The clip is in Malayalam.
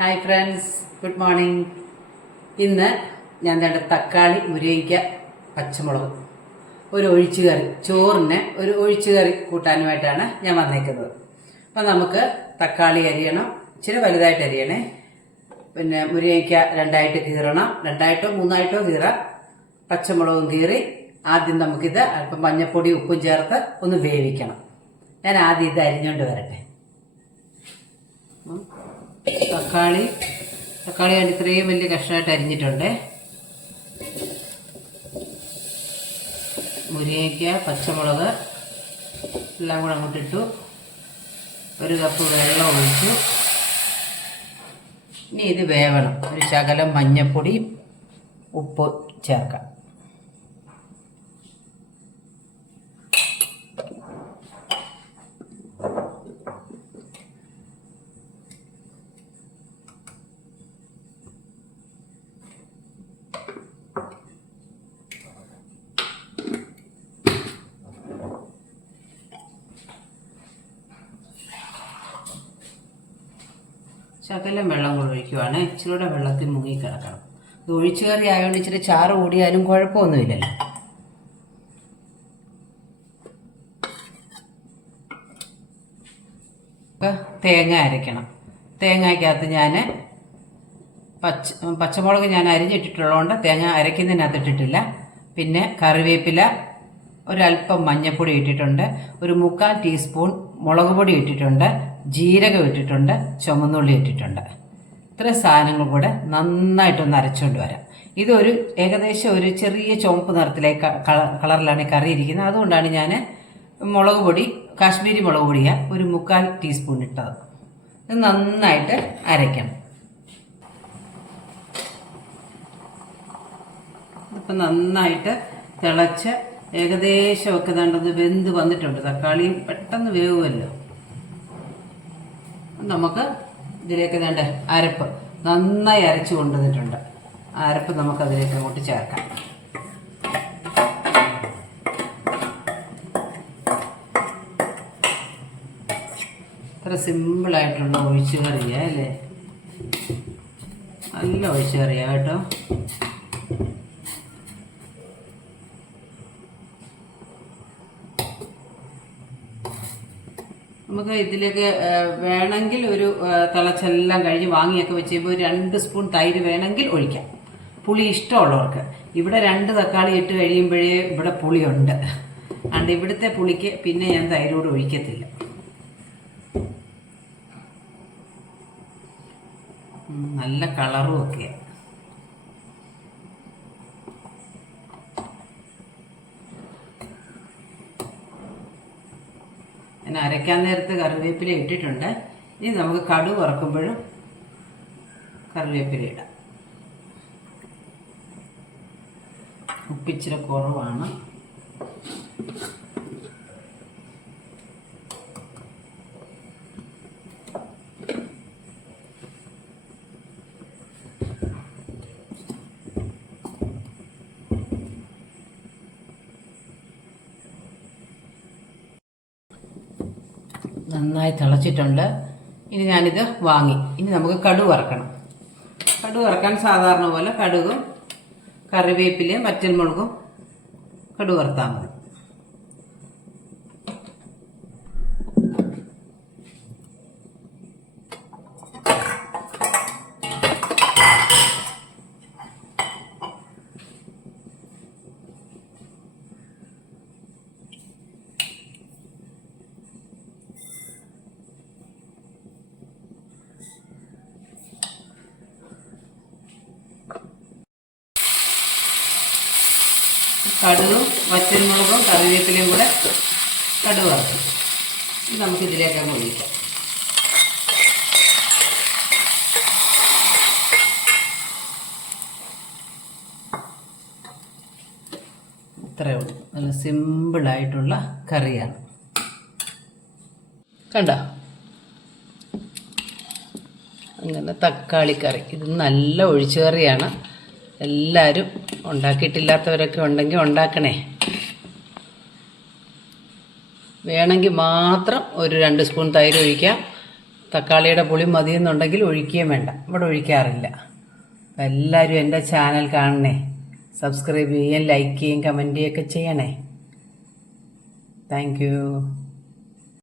ഹായ് ഫ്രണ്ട്സ് ഗുഡ് മോർണിംഗ് ഇന്ന് ഞാൻ തേണ്ട തക്കാളി മുരിക്ക പച്ചമുളക് ഒരു ഒഴിച്ചുകറി ചോറിന് ഒരു ഒഴിച്ചുകറി കൂട്ടാനുമായിട്ടാണ് ഞാൻ വന്നേക്കുന്നത്. അപ്പം നമുക്ക് തക്കാളി അരിയണം ഇച്ചിരി വലുതായിട്ട് അരിയണേ. പിന്നെ മുരിക്ക രണ്ടായിട്ട് കീറണം രണ്ടായിട്ടോ മൂന്നായിട്ടോ കീറാം പച്ചമുളകും കീറി ആദ്യം നമുക്കിത് അല്പം മഞ്ഞപ്പൊടി ഉപ്പും ചേർത്ത് ഒന്ന് വേവിക്കണം. ഞാൻ ആദ്യം ഇത് അരിഞ്ഞുകൊണ്ട് വരട്ടെ. തക്കാളി. തക്കാളി ഞാൻ ഇത്രയും വലിയ കഷ്ണമായിട്ട് അരിഞ്ഞിട്ടുണ്ട്. മുരിങ്ങയ്ക്ക പച്ചമുളക് എല്ലാം കൂടെ അങ്ങോട്ടിട്ടു ഒരു കപ്പ് വെള്ളം ഒഴിച്ചു. ഇനി ഇത് വേവണം. ഒരു ശകലം മഞ്ഞൾപ്പൊടി ഉപ്പ് ചേർക്കാം. ശകലം വെള്ളം കൂടെ ഒഴിക്കുവാണ്. ഇച്ചിരി കൂടെ വെള്ളത്തിൽ മുങ്ങി കിടക്കണം. ഇത് ഒഴിച്ചു കറി ആയതുകൊണ്ട് ഇച്ചിരി ചാറ് കൂടിയാലും കുഴപ്പമൊന്നുമില്ലല്ലോ. തേങ്ങ അരയ്ക്കണം. തേങ്ങയ്ക്കകത്ത് ഞാൻ പച്ച പച്ചമുളക് ഞാൻ അരിഞ്ഞിട്ടിട്ടുള്ളതുകൊണ്ട് തേങ്ങ അരയ്ക്കുന്നതിനകത്തിട്ടിട്ടില്ല പിന്നെ കറിവേപ്പില ഒരല്പം മഞ്ഞൾപ്പൊടി ഇട്ടിട്ടുണ്ട് ഒരു മുക്കാൽ ടീസ്പൂൺ മുളക് പൊടി ഇട്ടിട്ടുണ്ട് ജീരകം ഇട്ടിട്ടുണ്ട് ചുമന്നുള്ളി ഇട്ടിട്ടുണ്ട്. ഇത്രയും സാധനങ്ങൾ കൂടെ നന്നായിട്ടൊന്ന് അരച്ചുകൊണ്ട് വരാം. ഇതൊരു ഏകദേശം ഒരു ചെറിയ ചുവപ്പ് നിറത്തിലേക്ക് കളറിലാണ് കറി ഇരിക്കുന്നത്. അതുകൊണ്ടാണ് ഞാൻ മുളക് പൊടി കാശ്മീരി മുളക് പൊടിയാണ് ഒരു മുക്കാൽ ടീസ്പൂൺ ഇട്ടത്. ഇത് നന്നായിട്ട് അരയ്ക്കണം ഇപ്പം നന്നായിട്ട് തിളച്ച് ഏകദേശം ഒക്കെ ദണ്ടത് വെന്ത് വന്നിട്ടുണ്ട്. തക്കാളി പെട്ടെന്ന് വേവുമല്ലോ. നമുക്ക് ഇതിലേക്ക് വേണ്ട അരപ്പ് നന്നായി അരച്ചു കൊണ്ടുവന്നിട്ടുണ്ട്. അരപ്പ് നമുക്ക് അതിലേക്ക് അങ്ങോട്ട് ചേർക്കാം. ഇത്ര സിമ്പിളായിട്ടുള്ള ഒഴിച്ചു കറിയാ അല്ലേ? നല്ല ഒഴിച്ചു കറിയാ കേട്ടോ. നമുക്ക് ഇതിലേക്ക് വേണമെങ്കിൽ ഒരു തിളച്ചെല്ലാം കഴിഞ്ഞ് വാങ്ങിയൊക്കെ വെച്ച് കഴിയുമ്പോൾ രണ്ട് സ്പൂൺ തൈര് വേണമെങ്കിൽ ഒഴിക്കാം. പുളി ഇഷ്ടമുള്ളവർക്ക്. ഇവിടെ രണ്ട് തക്കാളി ഇട്ട് കഴിയുമ്പോഴേ ഇവിടെ പുളിയുണ്ട്. അണ്ട് ഇവിടുത്തെ പുളിക്ക് പിന്നെ ഞാൻ തൈരോട് ഒഴിക്കത്തില്ല. നല്ല കളറും ഒക്കെയാണ് ഞാൻ അരയ്ക്കാൻ നേരത്ത് കറിവേപ്പില ഇട്ടിട്ടുണ്ട്. ഇനി നമുക്ക് കടു വറക്കുമ്പോഴും കറിവേപ്പില ഇടാം. ഉപ്പിച്ചിരി കുറവാണ്. നന്നായി തിളച്ചിട്ടുണ്ട്. ഇനി ഞാനിത് വാങ്ങി. ഇനി നമുക്ക് കടു വറക്കണം. കടു വറക്കാൻ സാധാരണ പോലെ കടുകും കറിവേപ്പിലയും വറ്റൽമുളകും കടു വറുത്താൽ മതി. കടുകും വറ്റൽമുളകും കറിവേപ്പിലയും കൂടെ കടുക് വറുക്കും ഇത് നമുക്ക് ഇതിലേക്ക് അങ്ങ് ഇത്രയേ ഉള്ളൂ. നല്ല സിമ്പിളായിട്ടുള്ള കറിയാണ്. കണ്ട? അങ്ങനെ തക്കാളി കറി. ഇത് നല്ല ഒഴിച്ചുകറിയാണ് എല്ലാവരും ഉണ്ടാക്കിയിട്ടില്ലാത്തവരൊക്കെ ഉണ്ടെങ്കിൽ ഉണ്ടാക്കണേ. വേണമെങ്കിൽ മാത്രം ഒരു രണ്ട് സ്പൂൺ തൈര് ഒഴിക്കാം. തക്കാളിയുടെ പുളി മതിയെന്നുണ്ടെങ്കിൽ ഒഴിക്കുകയും വേണ്ട. ഇവിടെ ഒഴിക്കാറില്ല. എല്ലാവരും എന്റെ ചാനൽ കാണണേ. സബ്സ്ക്രൈബ് ചെയ്യുകയും ലൈക്ക് ചെയ്യുകയും കമന്റ് ചെയ്യുകയൊക്കെ ചെയ്യണേ. താങ്ക്